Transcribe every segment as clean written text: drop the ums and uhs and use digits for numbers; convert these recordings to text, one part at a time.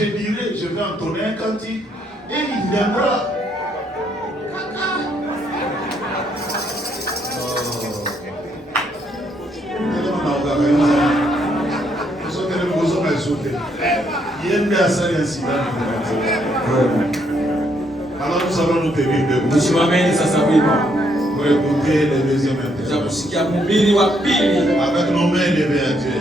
je dirai, je vais entonner un cantique et il viendra. Alors nous allons nous tenir debout pour écouter le deuxième intervention. Avec nos mains levées à Dieu.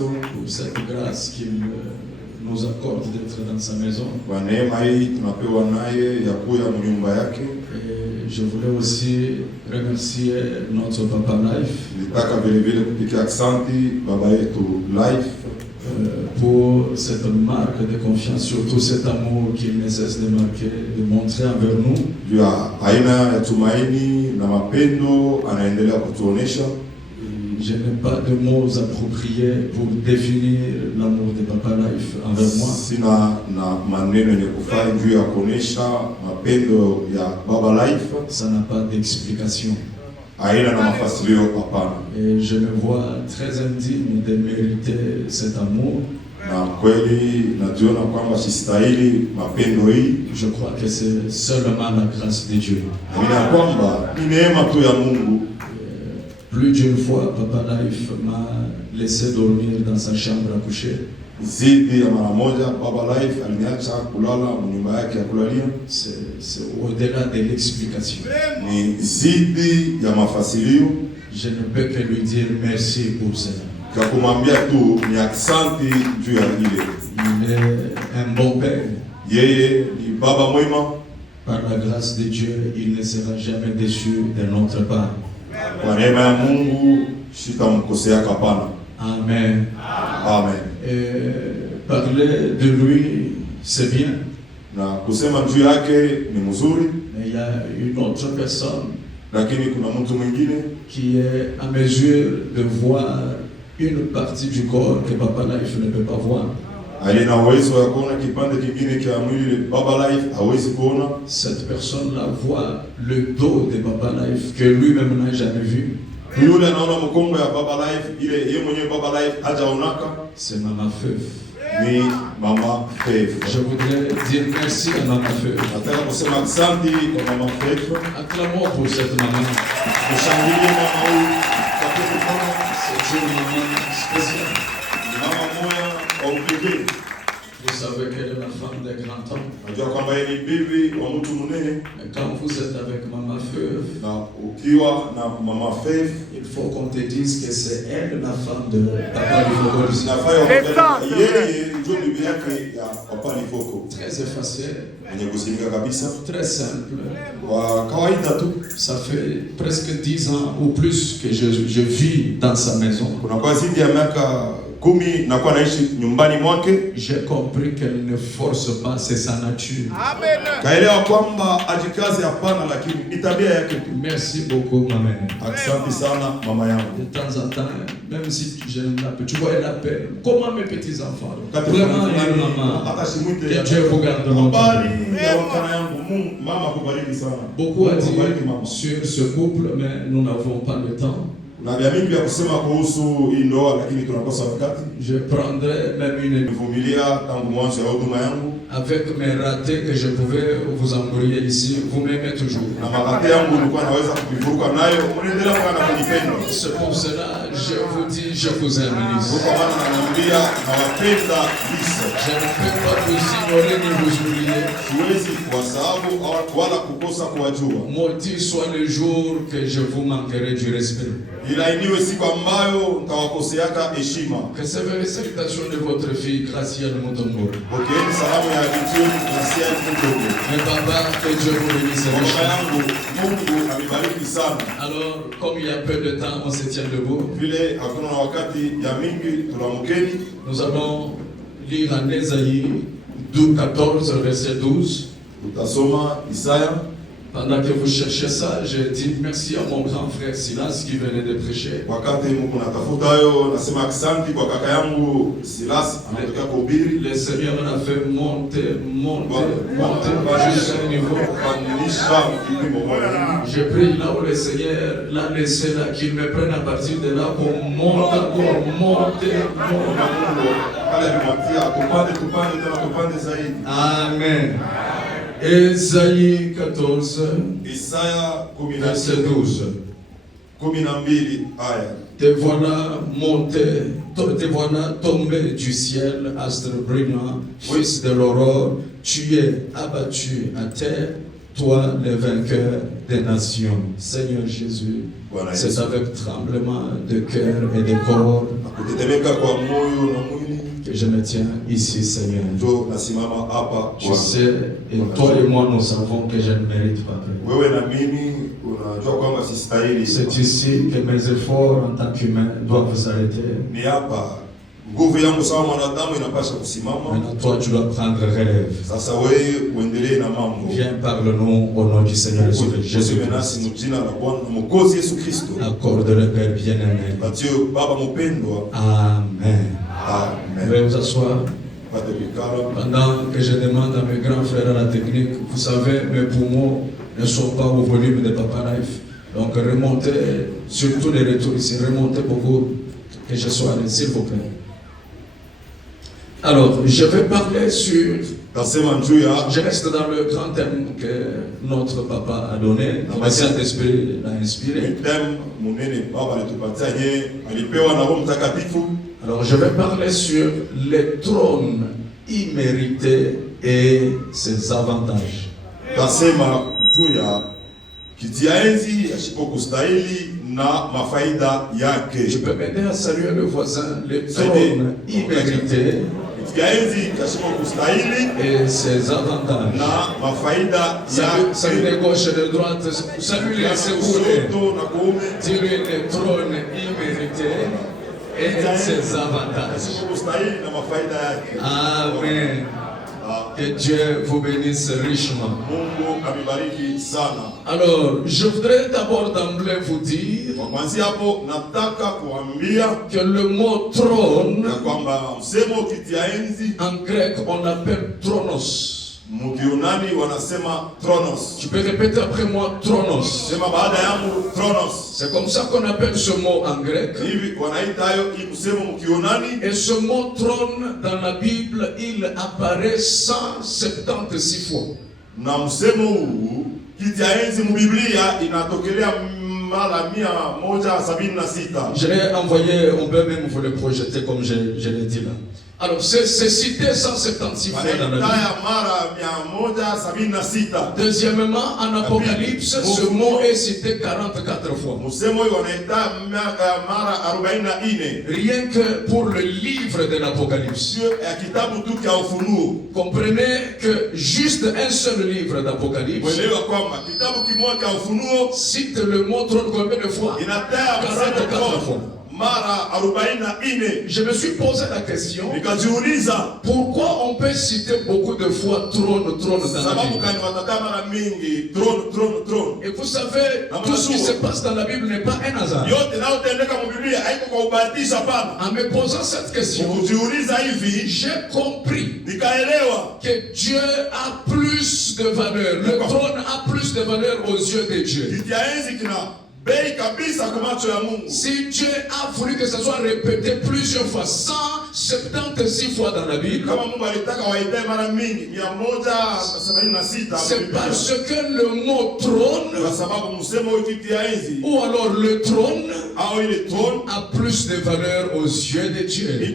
Pour cette grâce qu'il nous accorde d'être dans sa maison. Et je voulais aussi remercier notre Papa Life pour cette marque de confiance, surtout cet amour qu'il ne cesse de marquer, de montrer envers nous. Je n'ai pas de mots appropriés pour définir l'amour de Papa Life envers moi. Ça n'a pas d'explication. Et je me vois très indigne de mériter cet amour. Je crois que c'est seulement la grâce de Dieu. Plus d'une fois, Papa Life m'a laissé dormir dans sa chambre à coucher. C'est au-delà de l'explication. Je ne peux que lui dire merci pour cela. Il est un bon père. Par la grâce de Dieu, il ne sera jamais déçu de notre part. Amen. Amen. Et parler de lui, c'est bien. Mais il y a une autre personne qui est à mesure de voir une partie du corps que Papa Life ne peut pas voir. Cette personne-là voit le dos de Papa Life que lui-même n'a jamais vu. C'est Maman Feuf. Je voudrais dire merci à Maman Feuf. Acclamons pour cette maman. C'est une maman spéciale. Vous savez qu'elle est la femme des grands hommes. Mais quand vous êtes avec Maman Feuf, il faut qu'on te dise que c'est elle la femme de Papa Lifoko. Très effacée, très simple. Ça fait presque 10 ans ou plus que je vis dans sa maison. J'ai compris qu'elle ne force pas, c'est sa nature. Merci beaucoup, maman. De temps en temps, même si je l'appelle, tu vois, elle appelle. Comment mes petits enfants? Vraiment, maman. Que Dieu vous garde longtemps. Beaucoup a dit sur ce couple, mais nous n'avons pas le temps. Je prendrai même une avec mes ratés que je pouvais vous embrouiller ici, vous m'aimez toujours. C'est pour cela je vous dis, je vous aime. Je ne peux pas vous ignorer ni vous oublier. Maudit soit le jour que je vous manquerai du respect. Que ces belles salutations de votre fille Gracielle Mutombo. Mais papa, que Dieu vous bénisse. Alors, comme il y a peu de temps, on se tient debout. Nous allons lire en Ésaïe 14, verset 12. Pendant que vous cherchez ça, j'ai dit merci à mon grand frère Silas qui venait de prêcher. Le Seigneur l'a fait monter jusqu'à un niveau. Je prie là où le Seigneur l'a laissé là, qu'il me prenne à partir de là pour monter. Amen. Ésaïe 14, verset 12. Te voilà monté, te voilà tombé du ciel, astre brillant, fils de l'aurore. Tu es abattu à terre, toi le vainqueur des nations. Seigneur Jésus, c'est avec tremblement de cœur et de corps que je me tiens ici, Seigneur. Tu sais, et toi et moi, nous savons que je ne mérite pas. C'est ici que mes efforts en tant qu'humain doivent s'arrêter. Maintenant, toi, tu dois prendre relève. Viens, parle-nous au nom du Seigneur Jésus-Christ. Accorde le Père bien-aimé. Amen. Veuillez vous asseoir. Pendant que je demande à mes grands frères à la technique, vous savez, mes poumons ne sont pas au volume de Papa Life. Donc remontez, surtout les retours ici, remontez beaucoup, que je sois là, s'il vous plaît. Alors, je vais parler sur... Je reste dans le grand thème que notre papa a donné, le Saint-Esprit l'a inspiré. Alors, je vais parler sur les trônes immérités et ses avantages. Je peux m'aider à saluer le voisin, les trônes immérités et ses avantages. Salut de gauche et de droite, salut les secourés. Dis-lui les trônes immérités et ses avantages. Amen. Que Dieu vous bénisse richement. Alors, je voudrais d'abord d'emblée vous dire que le mot trône, en grec, on l'appelle tronos. Tu peux répéter après moi, tronos. C'est comme ça qu'on appelle ce mot en grec. Et ce mot trône dans la Bible, il apparaît 176 fois. Je l'ai envoyé, on peut même vous le projeter comme je l'ai dit là. Alors c'est cité 176 fois dans la Bible. Deuxièmement, en Apocalypse, ce mot est cité 44 fois. Rien que pour le livre de l'Apocalypse. Comprenez que juste un seul livre d'Apocalypse cite le mot trône combien de fois? 44 fois. Je me suis posé la question, pourquoi on peut citer beaucoup de fois trône dans la Bible? Et vous savez, tout ce qui se passe dans la Bible n'est pas un hasard. En me posant cette question, j'ai compris que Dieu a plus de valeur. Le trône a plus de valeur aux yeux de Dieu Si Dieu a voulu que ça soit répété plusieurs fois, 176 fois dans la Bible, c'est parce que le mot trône, ou alors le trône, a plus de valeur aux yeux de Dieu.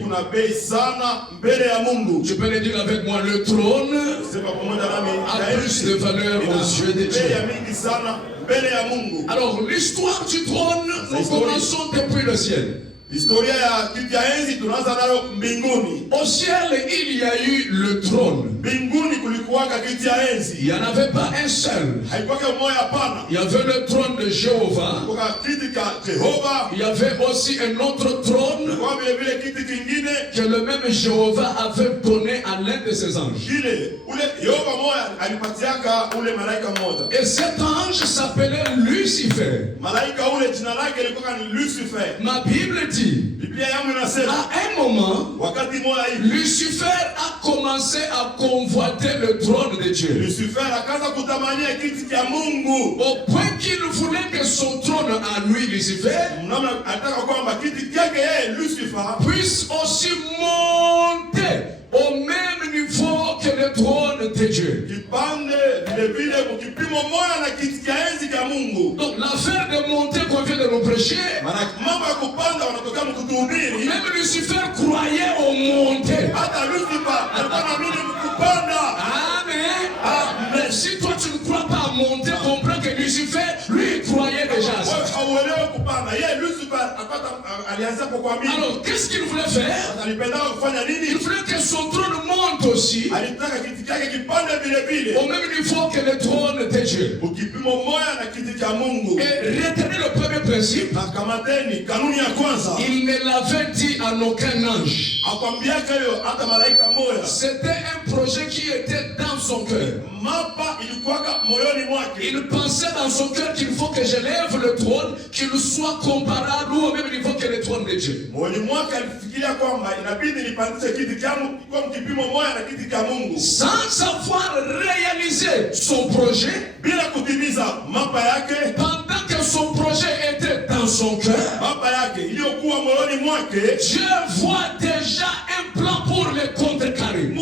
Tu peux le dire avec moi, le trône a plus de valeur aux yeux de Dieu. Alors l'histoire du trône, nous commençons depuis le ciel. Au ciel, il y a eu le trône. Il n'y en avait pas un seul. Il y avait le trône de Jéhovah. Il y avait aussi un autre trône que le même Jéhovah avait donné à l'un de ses anges. Et cet ange s'appelait Lucifer. Ma Bible dit, à un moment, Lucifer a commencé à convoiter le trône de Dieu. Au point qu'il voulait que son trône à lui, Lucifer, puisse aussi monter au même niveau que le trône de Dieu. Donc l'affaire de monter qu'on vient de nous prêcher, même Lucifer croyait au monter. Amen. Si toi tu ne crois pas à monter, comprends que Lucifer, lui, croyait déjà ça. Alors qu'est-ce qu'il voulait faire? Il voulait que son trône monte aussi au même niveau que le trône de Dieu. Et retenez le premier principe. Il ne l'avait dit à aucun ange. C'était un projet qui était dans son cœur. Il pensait dans son cœur qu'il faut que j'élève le trône, qu'il soit comparable ou au même niveau que le trône de Dieu. Sans avoir réalisé son projet, pendant que son projet était dans son cœur, Dieu voit déjà un plan pour le contrecarrer.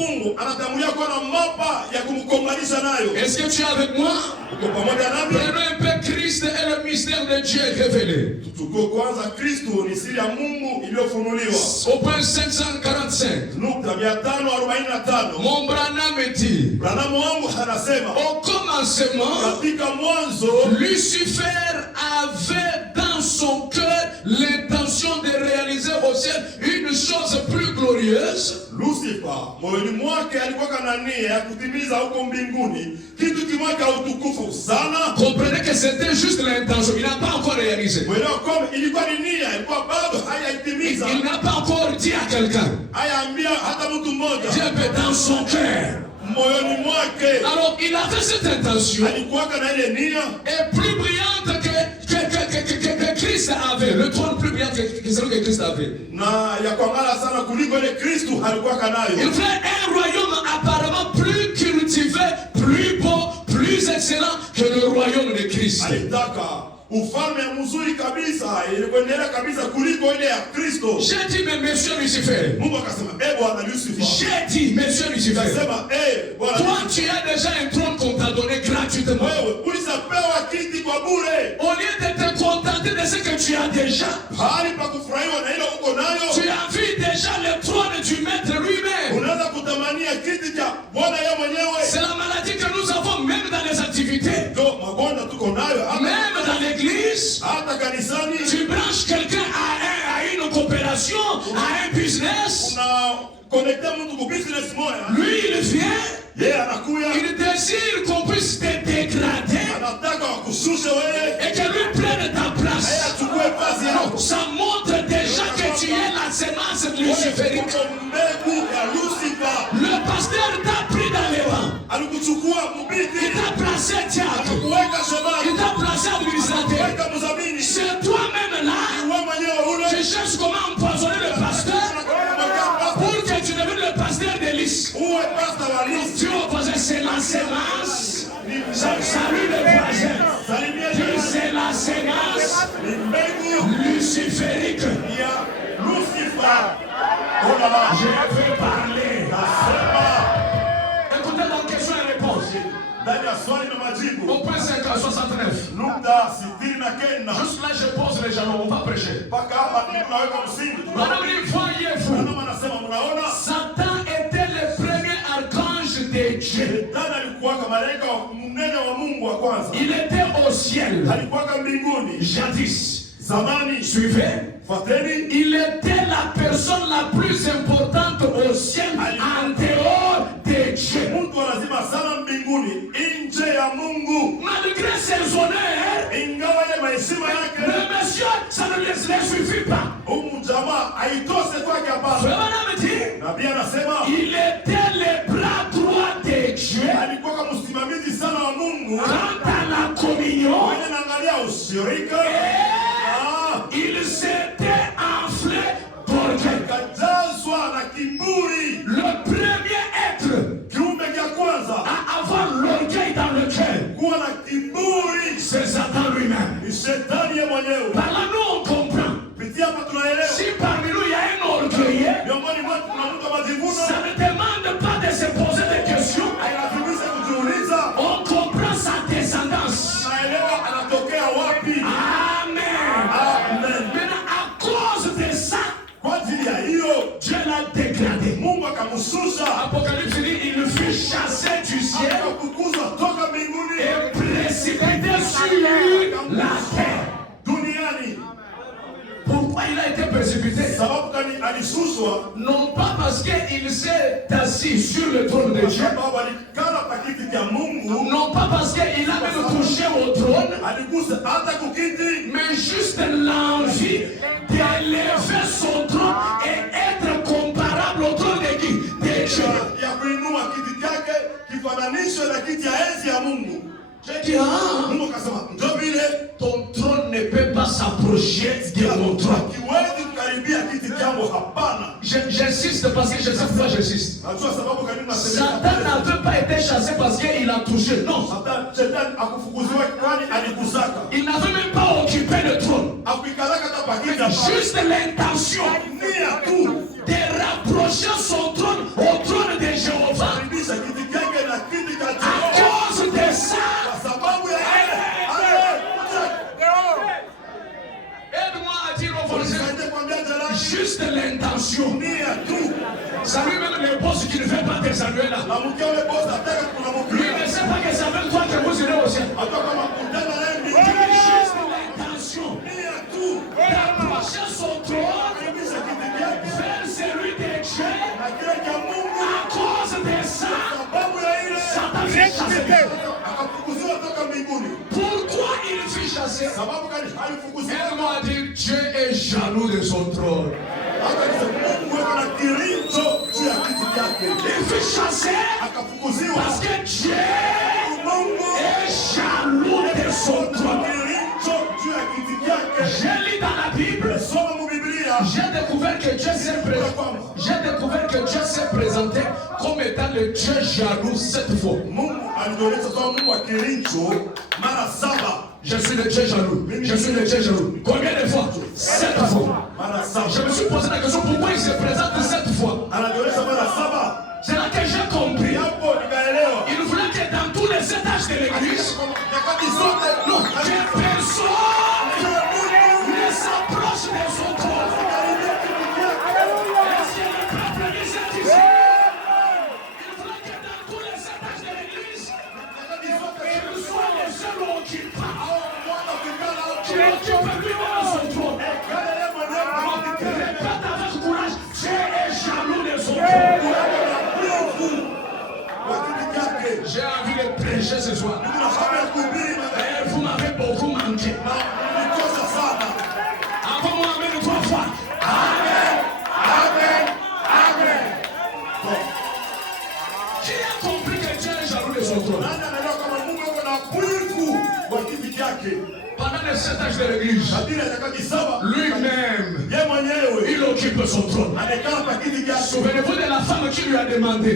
Est-ce que tu es avec moi? Prenons un peu Christ et le mystère de Dieu révélé. Au point 545, mon Branham dit, au commencement, Lucifer avait dans son cœur l'intention de réaliser au ciel une chose plus glorieuse. Comprenez que c'était juste l'intention, il n'a pas encore réalisé. Il n'a pas encore dit à quelqu'un. Dieu est dans son cœur. Alors il avait cette intention et plus brillante que Christ avait, le trône plus brillant que celui que Christ avait. Il voulait un royaume apparemment plus cultivé, plus beau, plus excellent que le royaume de Christ. J'ai dit mais monsieur Lucifer. J'ai dit monsieur Lucifer. Toi tu as déjà un trône qu'on t'a donné gratuitement. Au lieu de te contenter de ce que tu as déjà, tu as vu déjà le trône du maître lui-même. C'est la maladie que nous avons même dans les activités, même dans l'église. Tu branches quelqu'un à une coopération, à un business. Lui il vient, il désire qu'on puisse te dégrader et que lui prenne ta place. Ça montre déjà que tu es la sémence luciférique. Le pasteur t'a pris dans les rangs. Il t'a placé diable. Il t'a placé administrateur. C'est toi-même là. Tu cherches comment empoisonner le pasteur pour que tu deviennes le pasteur d'Élise. Tu opposais, c'est la sémence Salut les voisins. C'est la séance luciférique. Je vais parler. Écoutez donc question et réponse. Au point 5 à 69. Juste là, je pose les jalons, on va prêcher. Voyez-vous, Satan était le premier archange de Dieu. Il était au ciel. Jadis. Suivez. Il était la personne la plus importante au ciel en dehors de Dieu. Malgré ses honneurs, le monsieur, ça ne les suffit pas. Il était le bras droit de Dieu. Quant à la communion, il s'était enflé d'orgueil. Le premier être à avoir l'orgueil dans le cœur, c'est Satan lui-même. Par là, nous on comprend. Si parmi nous il y a un orgueilleux, ça ne demande pas de se poser des questions. On comprend sa descendance. Dieu l'a dégradé. Apocalypse dit il fut chassé du ciel et précipité sur la terre. Pourquoi il a été précipité? Non pas parce qu'il s'est assis sur le trône de Dieu. Non pas parce qu'il a même touché au trône. Mais juste l'envie d'élever son trône et être comparable au trône de qui? De Dieu. J'ai dit, ton trône ne peut pas s'approcher de mon trône. J'insiste parce que je sais pourquoi j'insiste. Satan n'avait pas été chassé parce qu'il a touché. Non. Il n'avait même pas occupé le trône. Juste l'intention de rapprocher son trône au trône de Jéhovah. À cause de ça, aide-moi à dire aux voisins, juste l'intention. Salut même les boss qui ne veulent pas te saluer là. Lui ne sait pas que c'est avec toi que vous irez au ciel. Juste l'intention d'approcher son trône vers celui de Dieu. À cause de ça, Satan fut chassé. Pourquoi il fut chassé? Elle m'a dit Dieu est jaloux de son trône. Il fut chassé parce que Dieu est jaloux de son trône. J'ai lu dans la Bible, j'ai découvert que Dieu s'est présenté comme étant le Dieu jaloux 7 fois. Je suis le Dieu jaloux. Je suis le Dieu jaloux. Combien de fois? 7 fois. Je me suis posé la question pourquoi il se présente 7 fois. C'est là que j'ai compris. Il voulait que dans tous les étages de l'église, non, que personne ne s'approche de son trône. Est-ce que le peuple disait ici? Il voulait que dans tous les étages de l'église, il soit le seul occupant qui occupe lui-même son trône. Répète avec courage, Dieu est jaloux de son trône. J'ai envie de prêcher ce soir. Et vous m'avez beaucoup manqué. Avant moi, amen 3 fois. Amen. Amen. Amen. Bon. Qui a compris que Dieu est jaloux de son trône? Pendant les 7 âges de l'église, lui-même, il occupe son trône. Souvenez-vous de la femme qui lui lui a demandé,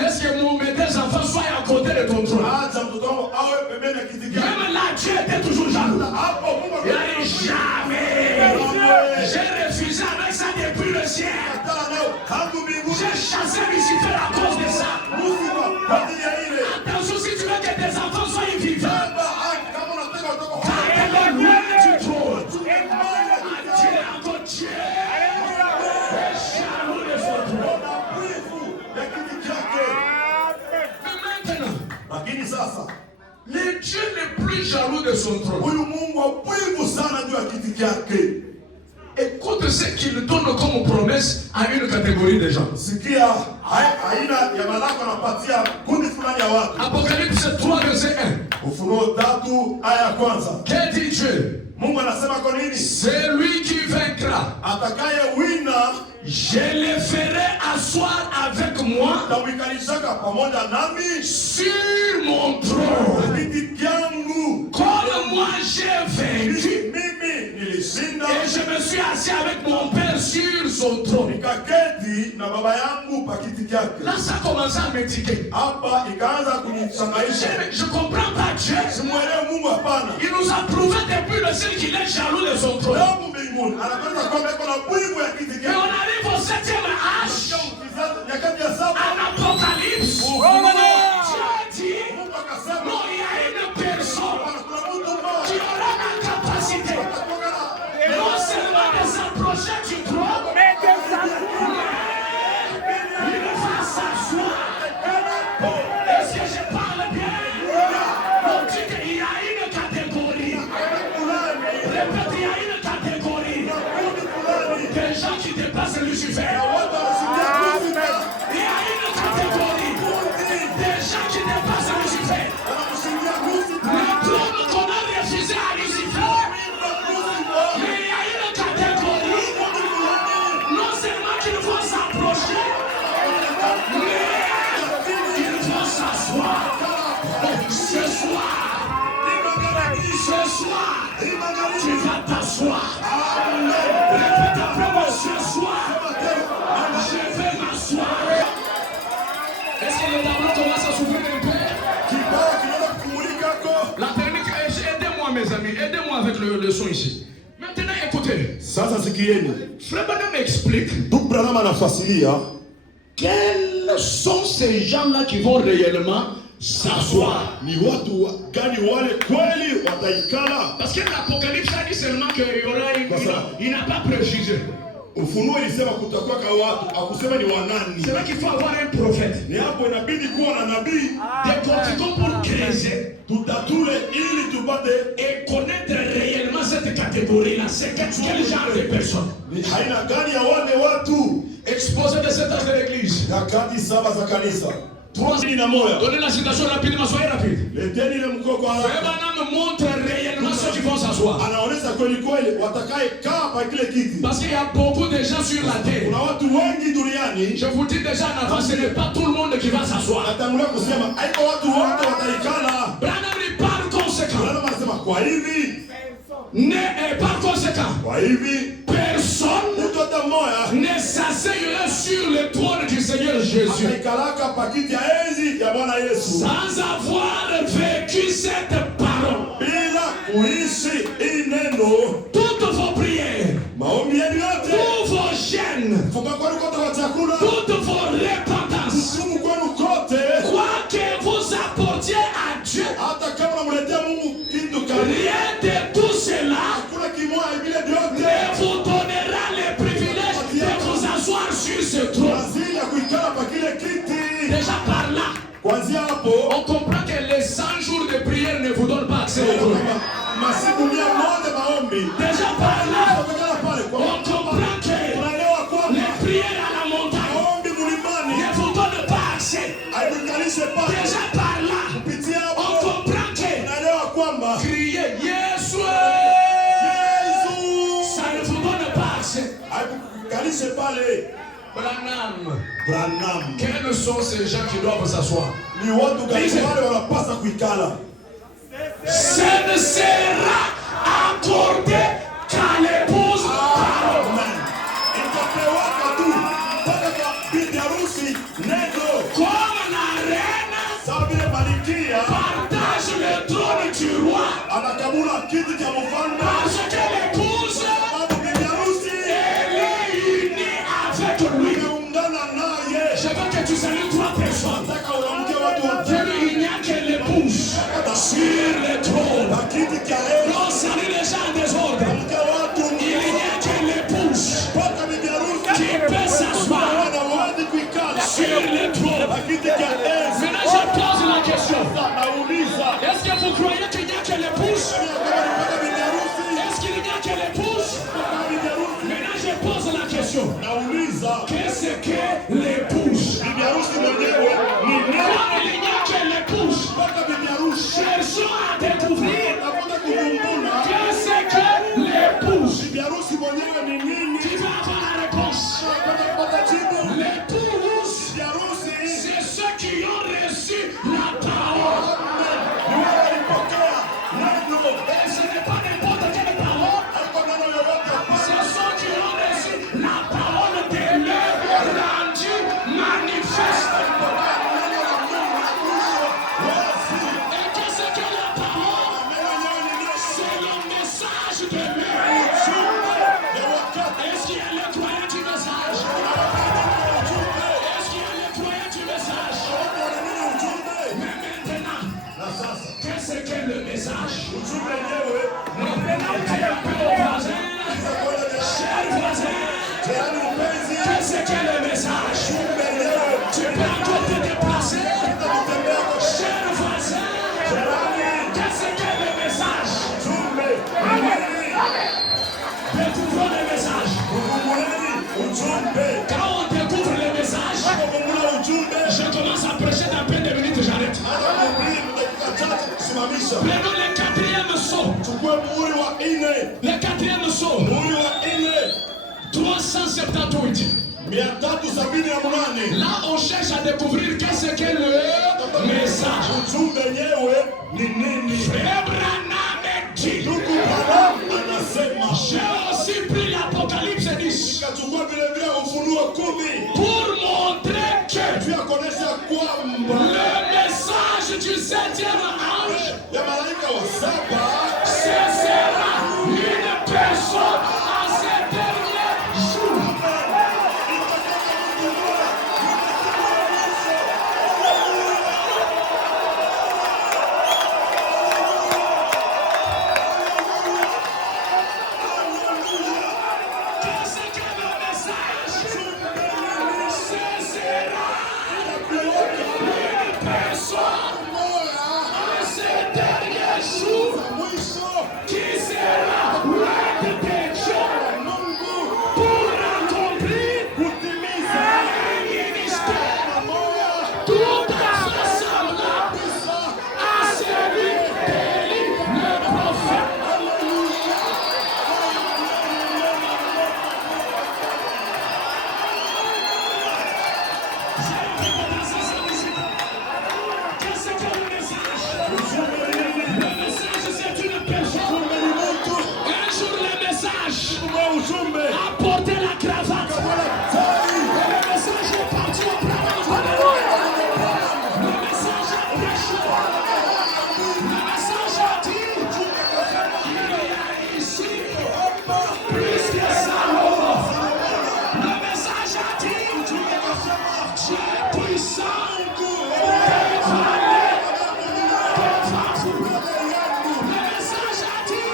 laisse que tes enfants soient à côté de ton trône. Même là, Dieu était toujours jaloux. Il a dit jamais. J'ai refusé avec ça depuis le ciel. J'ai chassé Lucifer à cause de ça. Attention, si tu veux que tes enfants soient vivants, le Dieu le plus jaloux de son trône. Écoute ce qu'il donne comme promesse à une catégorie de gens. Apocalypse 3, verset 1. Que dit Dieu? C'est lui qui vaincra. Je le ferai asseoir avec moi sur mon trône. Comme moi j'ai vaincu. Et je me suis assis avec mon père sur son trône. Là, ça commence à m'étiquer. Je comprends pas Dieu. Il nous a prouvé depuis le ciel qu'il est jaloux de son trône. Et on arrive au 7e âge, en Apocalypse. Dieu dit, non, il y a une personne qui aura la capacité non seulement de s'approcher du trône, mais il va s'asseoir. Est-ce que je parle bien? On dit qu'il y a une catégorie. Répète, il y a une catégorie des gens qui dépassent Lucifer. Il y a une catégorie des gens qui dépassent Lucifer. Le trône qu'on a refusé à Lucifer. Mais il y a une catégorie, non seulement qu'ils vont s'approcher, mais ils vont s'asseoir. Ce soir, tu vas t'asseoir. Répète après moi, ce soir, je vais m'asseoir. Est-ce que le tableau commence à s'ouvrir un peu? La technique, aidez-moi mes amis, aidez-moi avec le son ici. Maintenant écoutez. Frère Branham m'explique. Quels sont ces gens-là qui vont réellement s'asseoir? Parce que l'Apocalypse a dit seulement qu'il y aura il n'a pas précisé. C'est là qu'il faut avoir un prophète. Des conséquences pour creuser et connaître réellement cette catégorie-là. C'est quel genre de personne? Exposé de cet âge de l'église. Donnez la citation rapidement, soyez rapide. Frère Branham montre réellement ceux qui vont s'asseoir. Parce qu'il y a beaucoup de gens sur la terre. Je vous dis déjà en avance, ce n'est pas tout le monde qui va s'asseoir. Branham lui parle conséquent. Par conséquent, personne ne s'asseyera sur le trône du Seigneur Jésus sans avoir vécu cette parole. Toutes vos prières, tous vos gênes, toutes vos repentances, quoi que vous apportiez à Dieu, rien de tout cela ne vous donnera le privilège de vous asseoir sur ce trône. Déjà par là, on comprend que les 100 jours de prière ne vous donnent pas accès au trône. Déjà par là, on comprend que les prières à la montagne ne vous donnent pas accès. Déjà par là, on comprend que crier Yesu, ça ne vous donne pas accès. Branham, quels sont ces gens qui doivent s'asseoir? Ce ne sera accordé qu'à l'épouse parole. tu salues 3 personnes. Il n'y a que l'épouse sur le trône. Non, salue les gens en désordre. Il n'y a que l'épouse qui peut s'asseoir sur le trône. Maintenant, je pose la question. Est-ce que vous croyez qu'il n'y a que l'épouse? Est-ce qu'il n'y a que l'épouse? Maintenant, je pose la question. Qu'est-ce que l'épouse? Il n'y a que l'épouse. Cherchons à découvrir qu'est-ce que l'épouse. Qui va avoir la réponse? L'épouse, c'est ceux qui ont reçu la parole. Et ce n'est pas n'importe quelle parole. C'est ceux qui ont reçu la parole de l'œuvre rendue manifeste. Et qu'est-ce que la parole? C'est le message de l'œuvre. Est-ce qu'il y a le croyant du message? Est-ce qu'il y a le croyant du message? Mais maintenant, qu'est-ce que le message? Maintenant, tu es un peu au voisin. Cher voisin, qu'est-ce que le message? Tu peux encore te déplacer. Cher voisin, qu'est-ce que le message? Découvrons le message. Quand on découvre le message, je commence à prêcher dans peine de minutes, j'arrête. Prenons le 4e saut. Le 4e saut. 378. Là, on cherche à découvrir qu'est-ce que le message. Frère Branham dit. J'ai aussi pris l'Apocalypse 10 pour montrer que le message du 7e ange, ce sera une personne à ces derniers jours. Qui sera la détection pour accomplir un ministère tout à fait semblable à celui d'Élie le prophète. Qu'est-ce que le message? Le message, c'est une personne. Un jour, le message a porté la cravate. Et le message est parti au printemps. Le message a prêché. Le message a dit il y a ici plus que ça. Le message a dit j'ai puissant dévaler. Le message a dit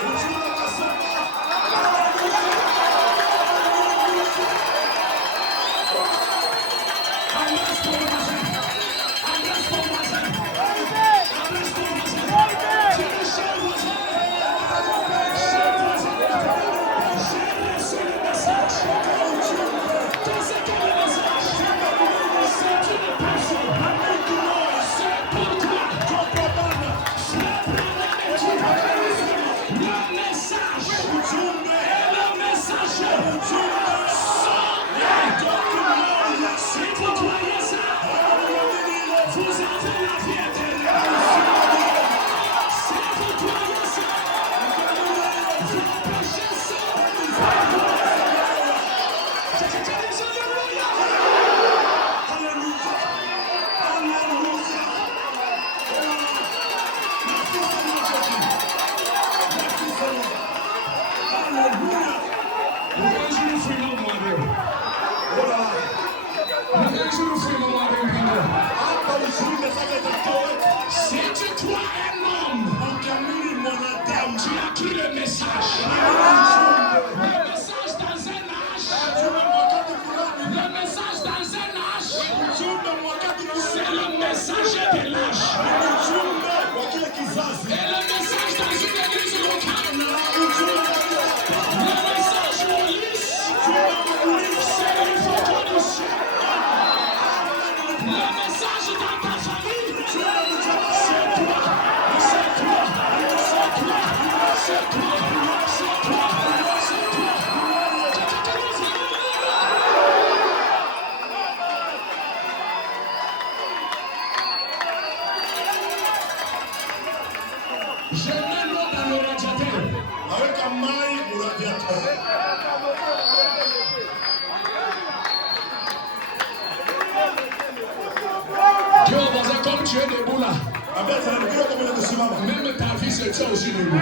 si vous croyez ça, vous avez la vie éternelle. Si vous croyez ça, vos péchés sont pardonnés. Alléluia. Si tu crois un homme, tu as qui le message? Le message dans un âge. Le message dans un âge. C'est le messager de l'âge. Et le message dans une église locale. Le message police. C'est l'infocondition. Le message dans ta famille. C'est toi. C'est toi. C'est toi. C'est toi. C'est toi. C'est toi. Je mets l'eau dans le radiateur. Avec un maille au radiateur. Dieu va voir comme tu es debout là. Même ta vie se tient aussi debout.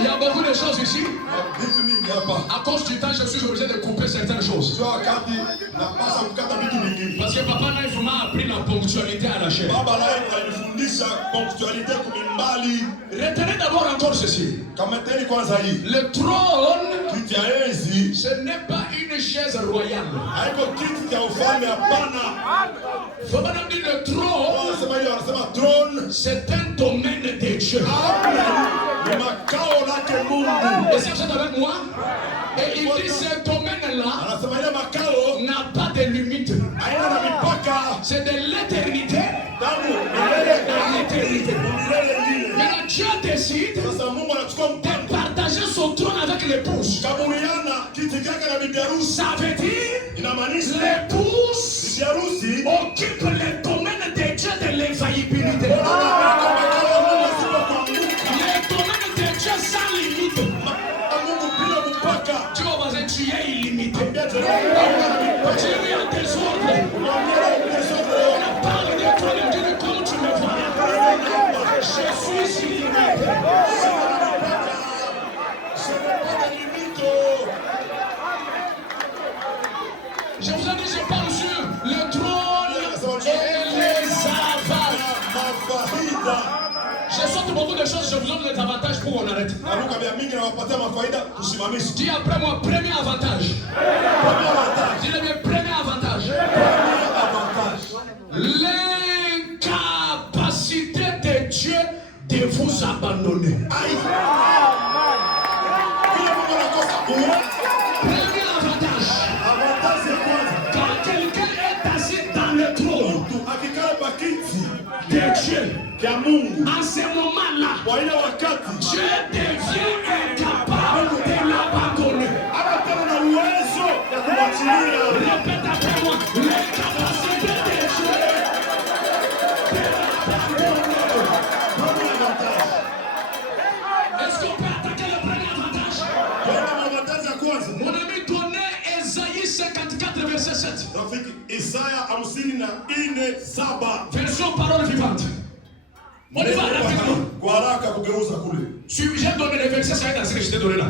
Il y a beaucoup de choses ici. À cause du temps, je suis obligé de couper certaines choses. Parce que papa Naïf m'a appris la ponctualité à la chair. Retenez d'abord encore ceci. Le trône, ce n'est pas une chaise royale. Faut pas dire le trône, c'est un domaine de Dieu. Et ça, vous êtes avec moi? Et il dit ce domaine-là n'a pas de limite. C'est de l'éternité. Maintenant, Dieu décide de partager son trône avec l'épouse. Ça veut dire l'épouse occupe le domaine de Dieu de l'infaillibilité. Sans limite. Tu vas voir, tu es illimité. Tu es en désordre. On parle de toi, on dit comme tu me vois. Je suis illimité. Je vous ai dit, je parle sur le trône et les avantages. Je saute beaucoup de choses, je vous donne les avantages pour qu'on arrête. Dis après moi, premier avantage. Dis le bien, premier avantage. L'incapacité de Dieu de vous abandonner. Premier avantage. Quand quelqu'un est assis dans le trône de Dieu, en ce moment-là, Dieu devient incapable de l'abandonner. Répète après moi, l'incapacité de Dieu de l'abandonner. Est-ce qu'on peut attaquer le premier avantage? Mon ami, donnez Ésaïe 54, verset 7. Version parole vivante. On y va rapidement. J'ai donné les versets, ça va être ce que je t'ai donné là.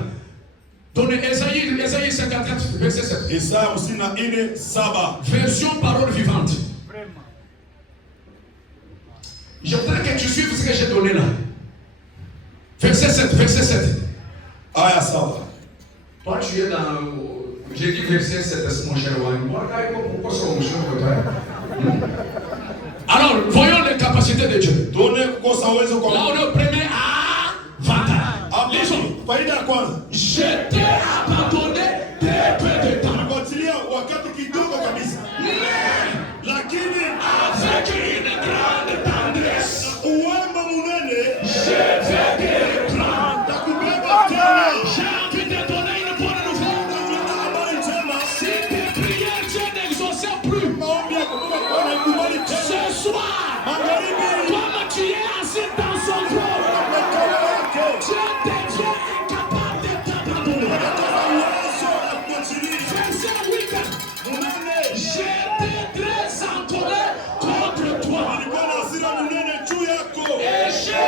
Donnez Ésaïe 54, verset 7. Version parole vivante. Je voudrais que tu suives ce que j'ai donné là. Verset 7, verset 7. Ah, ça va. Toi, tu es dans. J'ai dit verset 7, mon cher Wayne. Pourquoi c'est mon cher Wayne? Alors, voyons les capacités de Dieu. Là, on est au premier avantage. Je t'ai abandonné très peu de temps. Mais avec une grande tendresse, je vais te reprendre. J'ai envie de donner une bonne nouvelle. Si tes prières, Dieu n'exaucait plus. Ce soir, comme tu es assis dans son trône, Dieu devient incapable de t'abandonner. Verset 8. J'étais très en colère contre toi. Et j'ai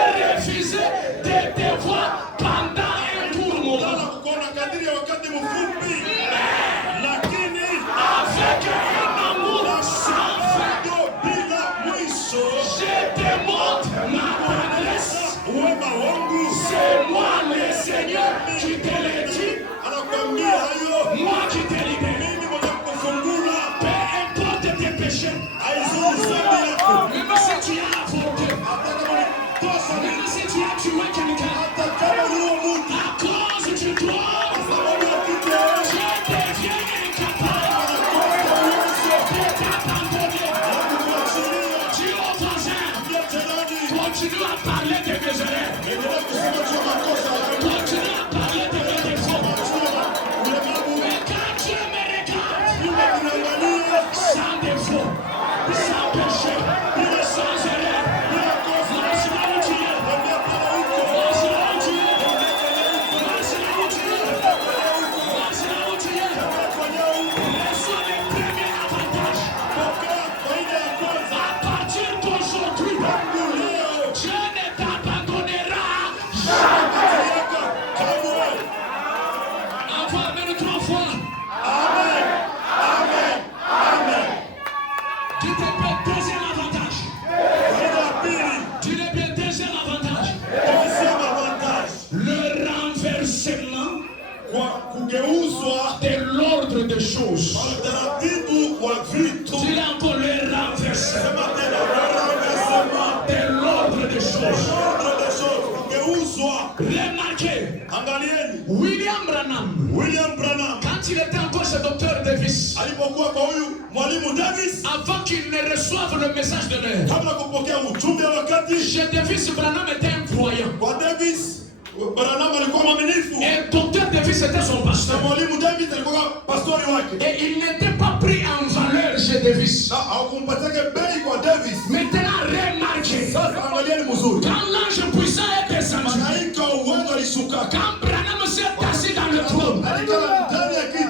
Même si tu as avorté, même si tu as tué quelqu'un, à cause du droit, Dieu devient incapable de t'abandonner. Dis au voisin, continue à parler de mes erreurs. Continue à parler de mes défauts. Mais quand Dieu me regarde, sans défaut, sans péché, sans erreur, de l'ordre des choses. Tu l'as encore le renversement de l'ordre des choses. Remarquez, William Branham, quand il était encore chez Dr. Davis, avant qu'il ne reçoive le message de l'air, chez Davis, Branham était un croyant. Et Dr. Davis était son pasteur. Et il n'était pas pris en valeur chez Davis. Maintenant, remarquez, quand l'ange puissant est descendu, quand Branham s'est assis dans le trône,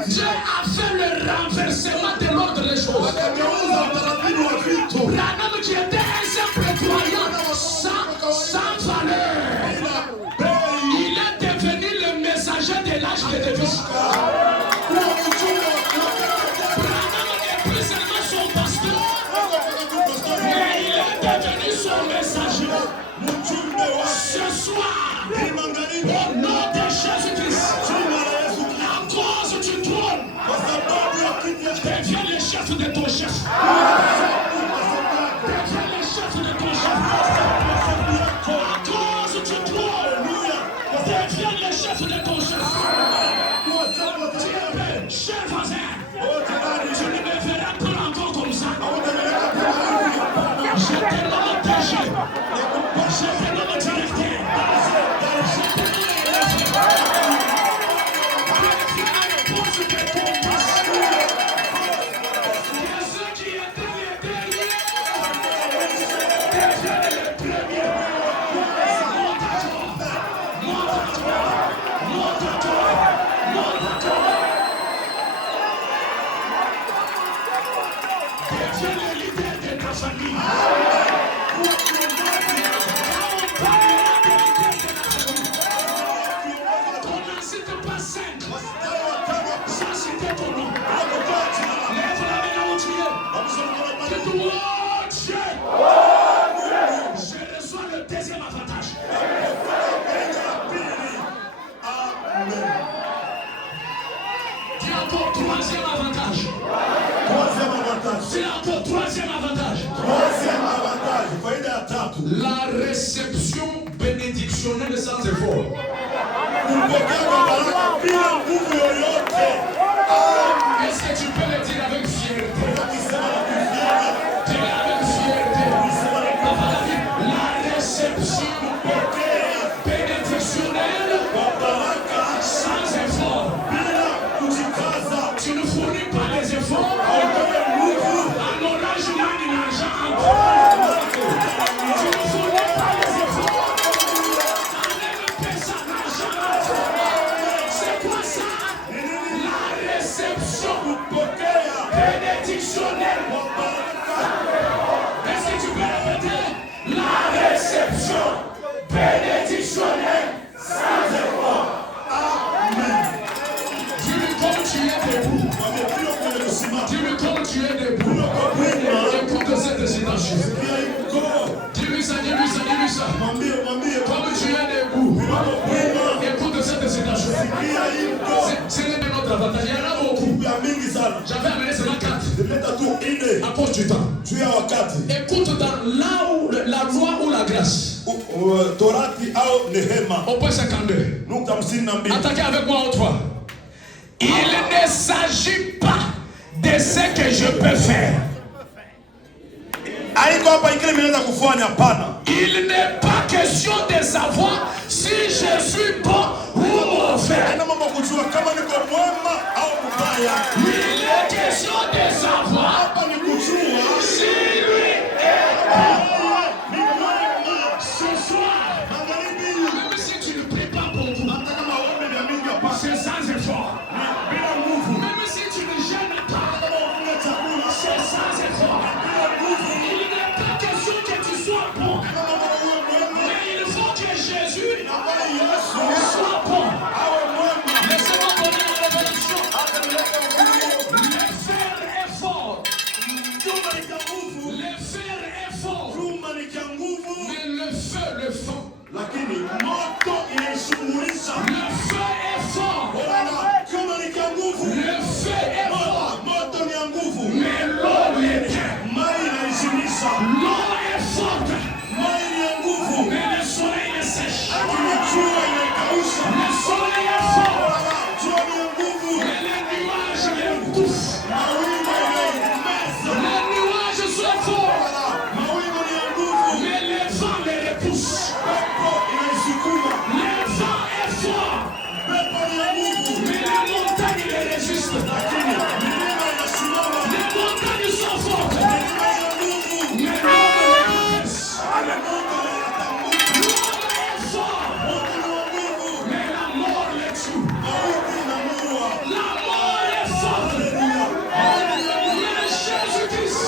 Dieu a fait le renversement de l'ordre des choses. Branham qui était un simple croyant sans valeur, il est devenu le messager de l'âge de Davis. Branham n'est plus seulement son pasteur, mais il est devenu son messager. Ce soir, au nom de Jésus-Christ, à cause du trône, deviens le chef de ton chef. Deviens le chef de ton chef. À cause du trône, deviens le chef de ton chef. Cher voisin, tu ne me verras pas encore comme ça. Je te nomme DG. Je te nomme directeur. Je te nomme ceux qui étaient les derniers deviennent les premiers. Monte à toi. Deviens le leader de ta famille. Je reçois le deuxième avantage. Dis encore troisième avantage. Dis encore troisième avantage. La réception bénédictionnelle sans effort. Est-ce que tu peux le dire avec fierté? Dis-le avec fierté. La réception bénédictionnelle sans effort. Tu ne fournis pas les efforts. En orange, là, il l'argent. Tu ne fournis pas les efforts. En MP, ça l'argent. C'est quoi ça? La réception bénédictionnelle. Est-ce que tu peux répéter? La réception bénédictionnelle sans effort. Amen. Dis-lui comme tu es debout. Dis-lui comme tu es debout. Écoute cette citation. Dis-lui ça, dis-lui ça, dis-lui ça. Comme tu es debout. Écoute cette citation. C'est l'un de notre avantage. Il y en a beaucoup. J'avais amené seulement 4. À cause du temps. Écoute dans là où la loi ou la grâce. Au point 52. Attaquez avec moi au 3. Il ne s'agit pas de ce que je peux faire. Il n'est pas question de savoir si je suis bon ou mauvais. Il est question de savoir si lui est bon. Ce soir, même si tu ne pries pas beaucoup, c'est sans effort. Même si tu ne gênes pas, c'est sans effort. Il n'est pas question que tu sois bon, mais il faut que Jésus soit bon. Laissez-moi donner la révélation. Le fer est fort. Le fer est fort. Mais le feu, le fond. Le feu est fort. Le feu est fort. Mais l'eau l'éteint. L'eau est forte. Mais le soleil est sèche. Le soleil est fort. Mais les nuages l'étouffent. Les nuages sont forts. Mais les vents les repoussent. Le vent est fort. Mais la montagne les résiste. Les montagnes sont fortes. Mais l'homme les abaisse. L'homme est fort. Mais la mort les tue. La mort est forte. Mais Jésus-Christ.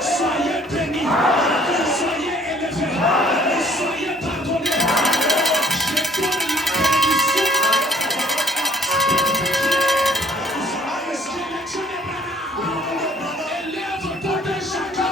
Soyez bénis, soyez élevés, soyez pardonnés. Je donne la bénédiction. Élève pour des chacun.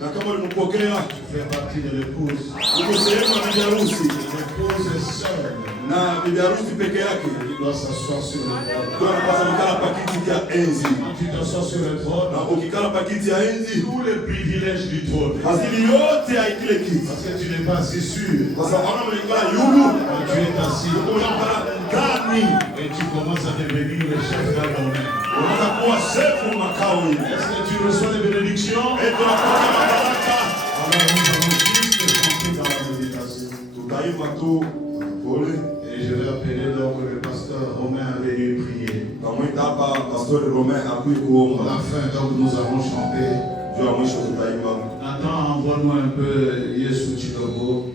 Na kama ulimpokea, tu fais partie de l'épouse. uko sehemu ya bibi harusi. L'épouse est seule. Na bibi harusi peke yake Il doit s'asseoir sur le trône. anapaswa kukala pa kiti cha enzi. Quand tu t'assois sur le trône, Na ukikala pa kiti ya enzi, tous les privilèges du trône. asili yote ya kile kiti. Parce que tu n'es pas si sûr. Kwa sababu unaikala yugu, Quand tu es assis, unakala gani, et tu commences à devenir le chef d'un domaine. unaanza kuwa shefu makao hivi. Est-ce que tu reçois des bénédictions? Tunapokea mabaraka. Alors nous allons juste rentrer dans la méditation. Pour la fin, donc nous allons chanter. Nathan, envoie-nous un peu Yesu Chidogo.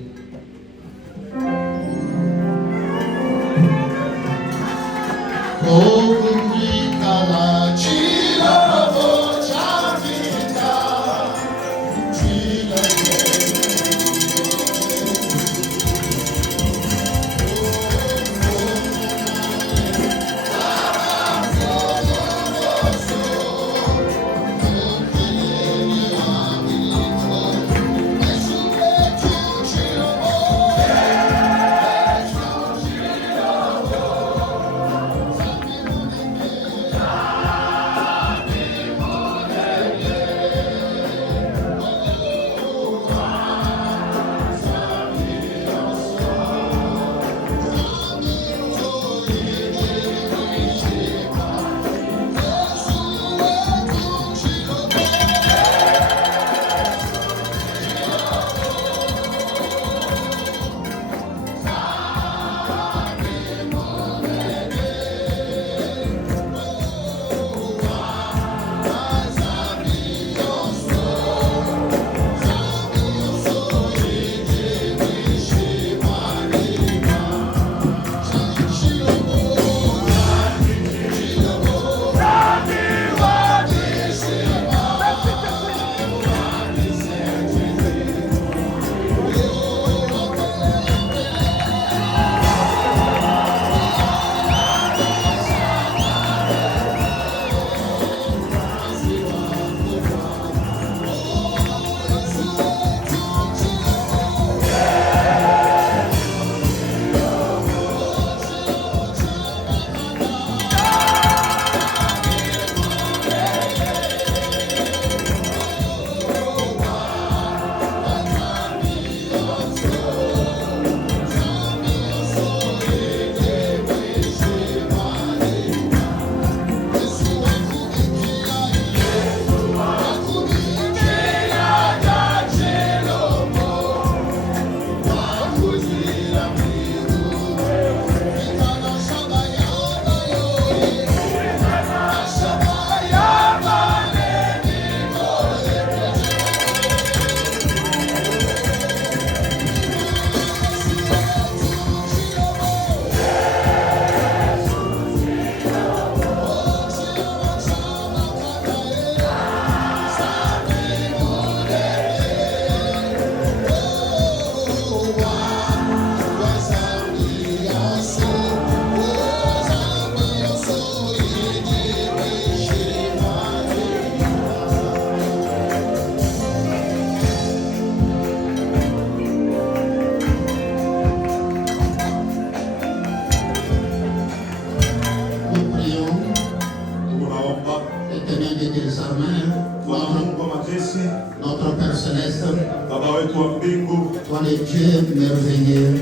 Notre Père Céleste, toi le Dieu merveilleux,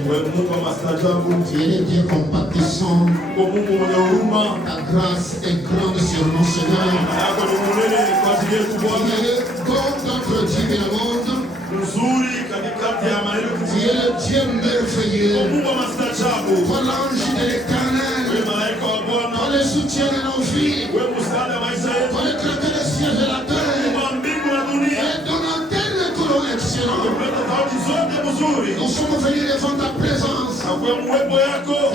tu es le Dieu compatissant, ta grâce est grande sur nous, Seigneur. Tu es bon notre Dieu du monde, tu es le Dieu merveilleux, toi l'ange de l'Éternel, toi le soutien de nos vies, toi le créateur des cieux et de la terre. Nous sommes venus devant ta présence. Ce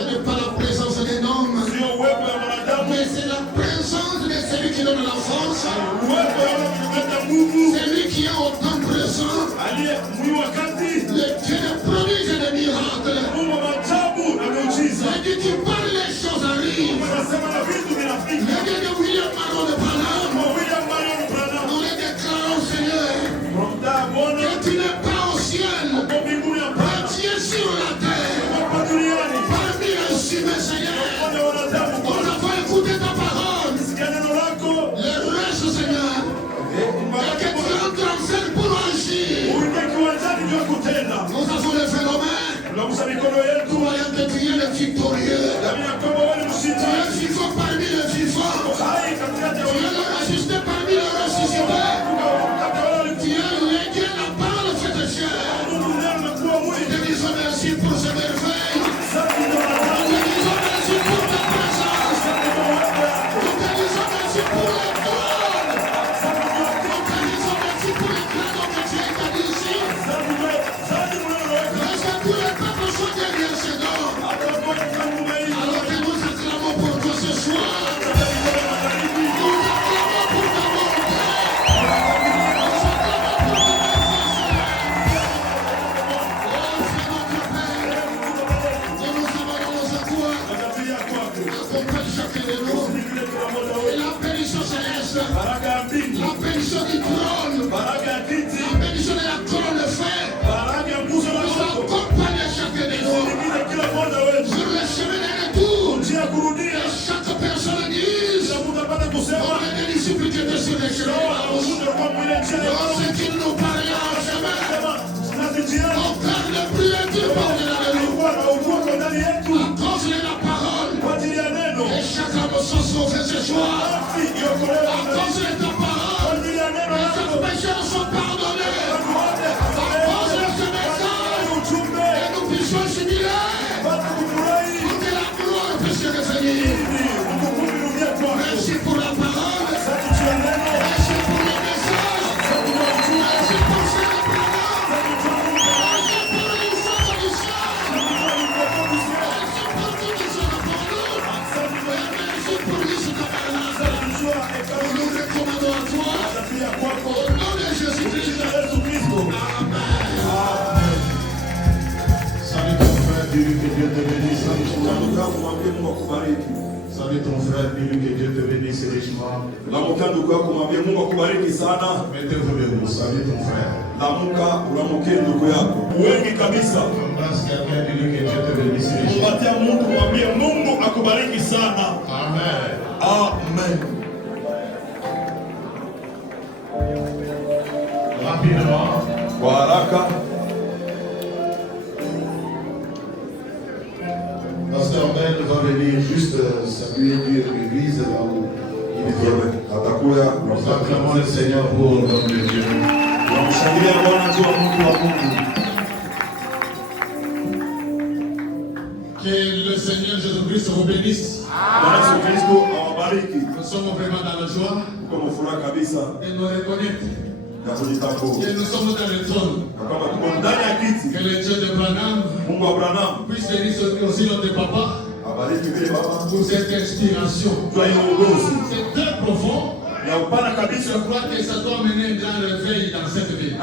n'est pas la présence d'un homme, mais c'est la présence de celui qui donne la force. Celui qui est autant présent. Le Dieu de prodiges et de miracles. Le Dieu qui parle, les choses arrivent. Le Dieu de William Maron de Branham. Nous les déclarons, Seigneur, que tu n'es pas au ciel, mais tu es sur la terre. Parmi les humains, Seigneur, on n'a pas écouté ta parole. Le reste, Seigneur, et que tu entres en scène pour agir. Nous avons le phénomène. Croyant que tu es le victorieux. Tu es vivant parmi les vivants. Tu es le ressuscité parmi les ressuscités. Tu es le Dieu, la parole faite chair. Nous te disons merci pour ce merveille. Nous te disons merci pour ta présence. Nous te chacun de nous. Et la bénédiction céleste, la bénédiction du trône, la bénédiction de la couronne de fer, nous accompagne chacun de nous sur le chemin de retour. Et chaque personne dise, on est des disciples qui étaient sur les chemins. Lorsque tu nous parlais en chemin, on perd le prière par-delà de nous. À cause de la parole. Et chaque homme s'en sauve ce soir. À cause de ta parole. Et chaque pécheur sont pardonnés. À cause de ce message. Et nous puissions jubiler. Pour que la gloire puisse revenir. Merci pour la parole. Merci pour le message. Merci pour ce Dieu te bénisse richement. Salut ton frère, dis-lui que Dieu te bénisse richement. Mettez-vous debout, salut ton frère. Embrasse quelqu'un, dis-lui que Dieu te bénisse richement. Amen. Amen. Rapidement. Pasteur Ben va venir juste saluer Dieu et l'église là où il est. Nous acclamons le Seigneur pour l'homme de Dieu. Que le Seigneur Jésus-Christ vous bénisse. Nous sommes vraiment dans la joie de nous reconnaître que nous sommes dans le trône. Que le Dieu de Branham puisse bénir aussi notre papa pour cette inspiration. C'est très profond. Je crois que ça doit mener un grand réveil dans cette vie.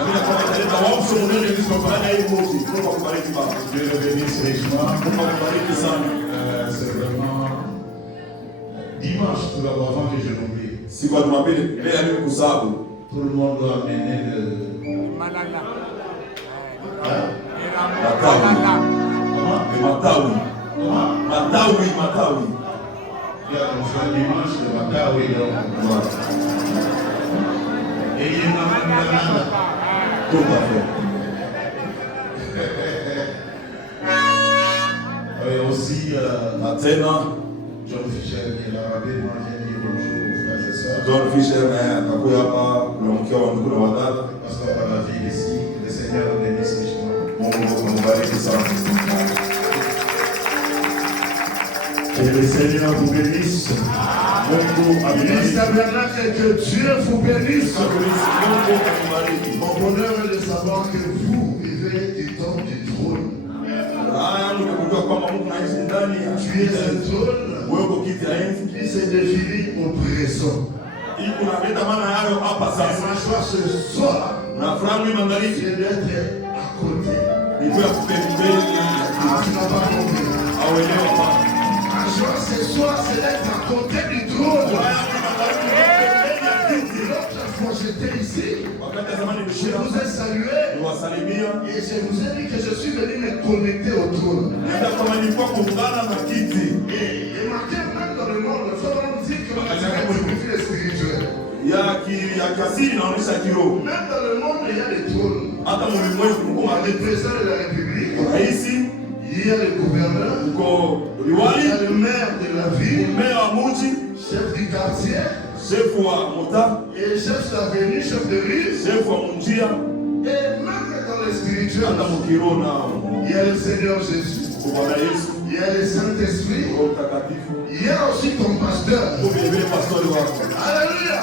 Dieu le bénisse richement. C'est vraiment dimanche, tout d'abord, avant que je l'oublie. Tout le monde doit amener le Malala. Matawi. Il y a ton frère dimanche, le Matawi. Et il y a une banane. Tout à fait. Et aussi, Atena. John Fisher qui est là, rapidement, j'ai dit bonjour aux frères et sœurs. John Fisher, Parce qu'on va la vie ici, le Seigneur nous bénisse richement. Que le Seigneur vous bénisse. Ministre Tabernacle, que Dieu vous bénisse. Mon bonheur est de savoir que vous vivez du temps du trône. Tu es un trône qui se définit au présent. Et ma joie ce soir, c'est d'être à côté. Tu n'as pas compris. Ma joie ce soir, c'est d'être à côté du trône. L'autre fois, j'étais ici. Je vous ai salué. Et je vous ai dit que je suis venu me connecter au trône. Et marqué même dans le monde, il faut nous dire que c'est un profil spirituel. Même dans le monde, il y a des trônes. Il y a le président de la République. Il y a le gouverneur. Il y a le maire de la ville. Chef du quartier. Et chef d'avenue, chef de rue. Et même dans le spirituel, il y a le Seigneur Jésus. Il y a le Saint-Esprit. Il y a aussi ton pasteur. Alléluia.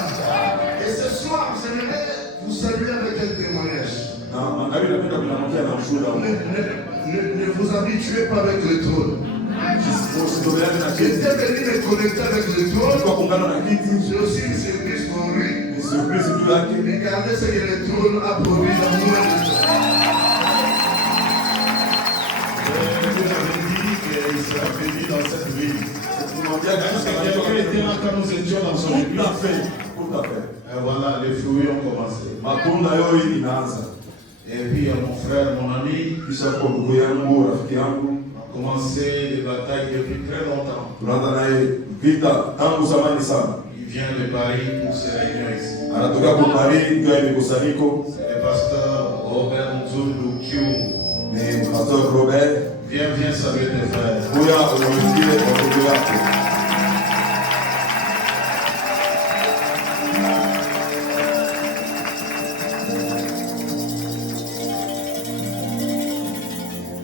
Et ce soir, j'aimerais vous saluer avec un témoignage. Ne vous habituez pas avec le trône. J'étais venu me connecter avec le trône. C'est aussi une surprise pour lui. Regardez ce que le trône a produit dans nous. Je vous avais dit que qu'il sera béni dans cette ville. Quand nous étions dans son église. Tout à fait. Et voilà, les fruits ont commencé. Matunda yoyi inaanza. Et puis mon frère, mon ami, Kisha kwa ndugu yangu, rafiki yangu, a commencé les batailles depuis très longtemps. tunaanza naye vita tangu zamani sana. Il vient de Paris pour se réunir ici. Anatoka kwa Paris ndio ile kusanyiko. C'est le pasteur Robert Nzundu Kiungu. Ni pastor Robert. Viens saluer tes frères. Kuya unaingie kwa ndugu yako.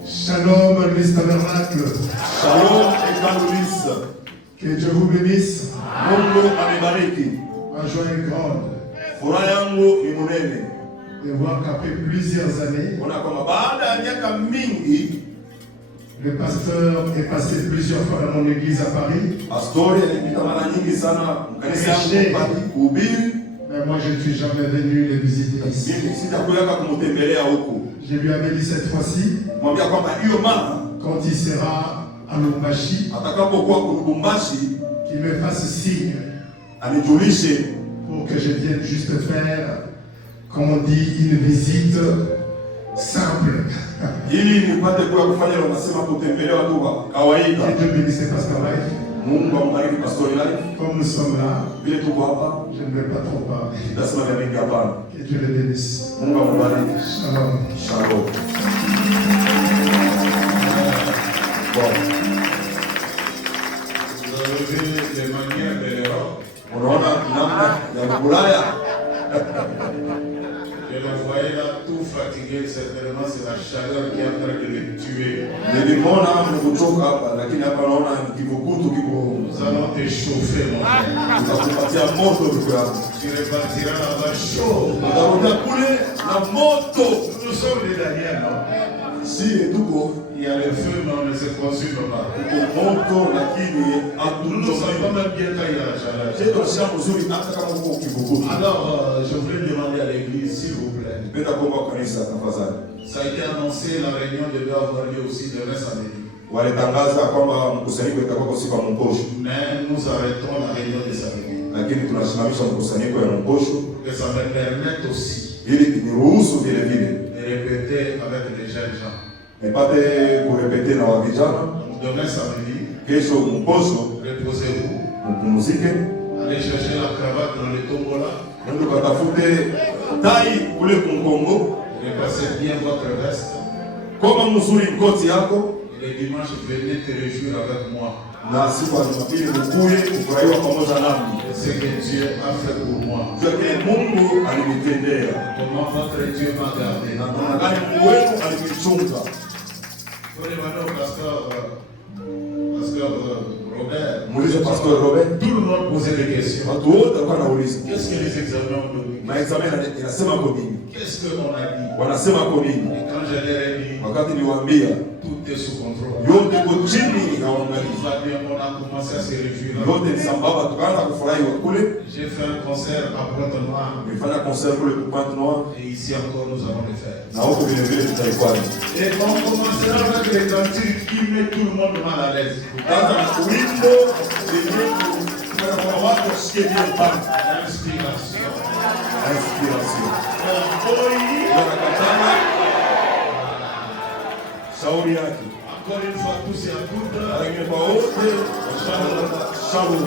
Shalom, l'église tabernacle. Shalom Ekalulis. Que Dieu vous bénisse. Mungu amebariki. Ma joie est grande Furaha yangu ni munene. de voir qu'après plusieurs années, Ona kwamba baada ya miaka mingi le pasteur est passé plusieurs fois dans mon église à Paris. pastori alipita mara nyingi sana mkanisa yangu Paris kuhubiri. Mais moi, je ne suis jamais venu les visiter ici. Mimi sitakuyaka kumtembelea huku. Je lui avais dit cette fois-ci, Mwambia kwamba hiyo mara quand il sera à Lubumbashi, atakapokuwa Lubumbashi qu'il me fasse signe anijulishe pour que je vienne juste faire, comme on dit, une visite simple. ili nipate kuwa kufanya wanasema kutembelea watu wa kawaida. Que Dieu bénisse Pasteur Life. Mungu ambariki pastori Life. Comme nous sommes là, Vile tuko hapa je ne vais pas trop parler. lazima ya mingi hapana. Que Dieu le bénisse. Mungu ambariki. Shalom. Shalom. Bon, Vous avez vu les manières de l'Europe. unaona namna ya Ulaya. Je le voyais là tout fatigué, certainement c'est la chaleur qui est en train de le tuer. Nilimwona mkutoka hapa lakini hapa naona kivukutu kipo. Nous allons te chauffer, mon frère. Tutakupatia moto ndugu yangu. Tu repartiras là-bas chaud. Utarudia kule na moto. Nous sommes des Daniel, non? Si tuko Il y a le feu, mais on ne se consume pas. moto lakini Nous ne sommes pas même bien quand il y a la chaleur. cheto shia mzuri hata kama uko kivukutu. Alors, je voulais demander à l'église, s'il vous plaît. Penda kuomba kanisa tafadhali. Ça a été annoncé, la réunion devait avoir lieu aussi demain samedi. Walitangaza kwamba mkusanyiko itakuwa kwa siku ya Mposho, Mais nous arrêtons la réunion de samedi. lakini tunasimamisha mkusanyiko ya Mposho Que ça me permette aussi ili niruhusu vile vile de répéter avec les jeunes gens. nipate kurepete na wa vijana. Demain samedi, Kesho Mposho reposez-vous. mpumzike, Allez chercher la cravate dans les tombola. ndio katafute tai kule Kongo, Repassez bien votre veste. koma mzuri mkoti yako, Et le dimanche, venez te réjouir avec moi. na siku ya Jumapili mkuye kufurahiwa pamoja nami. Et ce que Dieu a fait pour moi. Jua kile Mungu alinitendea Comment votre Dieu m'a gardé. na namna gani Mungu wenu alinichunga. Pour les manœuvres, pasteur Robert, Muulize Pastor Robert, tout le monde posait des questions. watu wote walikuwa wanauliza Qu'est-ce que les examens ont donné? maexamen inasema kwa nini, Qu'est-ce qu'on a dit? wanasema kwa nini. Et quand je leur ai dit, Wakati niwaambia tout est sous contrôle. yote ko chini ya Il uangalizi, va bien, on a commencé à se réjouir. yote ni sambamba, tukaanza kufurahiwa kule. J'ai fait un concert à Pointe-Noire. Nilifanya concert kule kwa Pointe Noire Et ici encore, nous allons le faire. na huko vile vile tutaifanya. Et on commencera avec les cantiques qui met tout le monde mal à l'aise. Tutaanza na wimbo yenye kufanya kwa watu wasikie bien pale. Inspiration. Inspiration. Oui. Wanakatana shauri yake. Encore une fois, tous et à toutes. Lakini kwa wote, shalom.